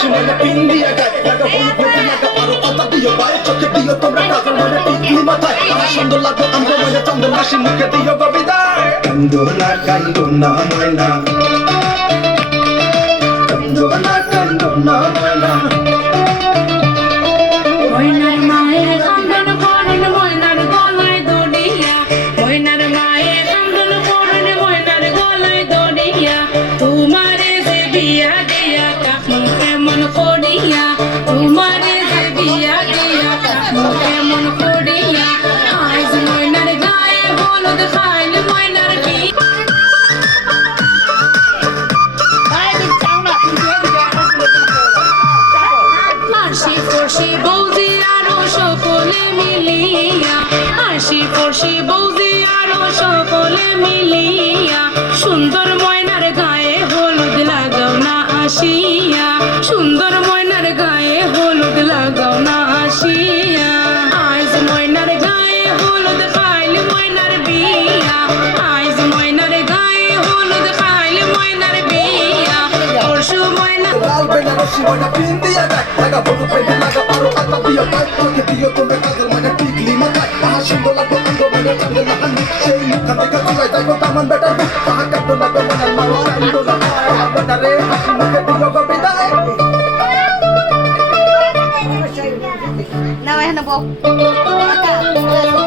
হাসি মানে পিন দিয়ে গায় লাগা হলুদ মেটে লাগা আরো কথা দিও গায়ে চোখে দিও তোমরা কাজল মানে টিকলি মাথায় আমার সুন্দর লাগো আমরা মানে চন্দন হাসি মুখে দিও গো বিদায় কান্দো না ময়না কান্দো না ময়না ময়নার মায়ের কান্দন করুন ময়নার গলায় দড়িয়া ময়নার মায়ের কান্দন করুন ময়নার গলায় দড়িয়া তোমারে যে বিয়া দিয়া কাকু কেমন করিয়া তোমারে যে বিয়া দিয়া কাকু কেমন করিয়া আজ ময়নার গায়ে হলুদ খাইল ময়নার বিয়া হাসি খুশি বৌদি আরো সকলে মিলিয়া হাসি খুশি বৌদি আরো সকলে মিলিয়া সুন্দর ময়নার গায়ে হলুদ লাগাও না আসিয়া সুন্দর ময়নার গায়ে হলুদ লাগাও না আসিয়া আজ ময়নার গায়ে হলুদ খাইল ময়নার বিয়া আজ ময়নার গায়ে হলুদ খাইল ময়নার বিয়া পরশু ময়না লাল বেনারসি ময়না পিন দিয়ে গায় লাগা হলুদ মেটে লাগা আরো কথা দিও গায়ে চোখে দিও তোমরা কাজল মানে টিকলি মাথায় আমার সুন্দর লাগো আমরা মানে চন্দন হাসি সেই মুখা দেখা চুলাই দেখো তামান বেটার তাহা কাঁদো লাগো মনার মানুষ কান্দো না বেটারে হাসি মুখে দিও গো বিদায় Now I have a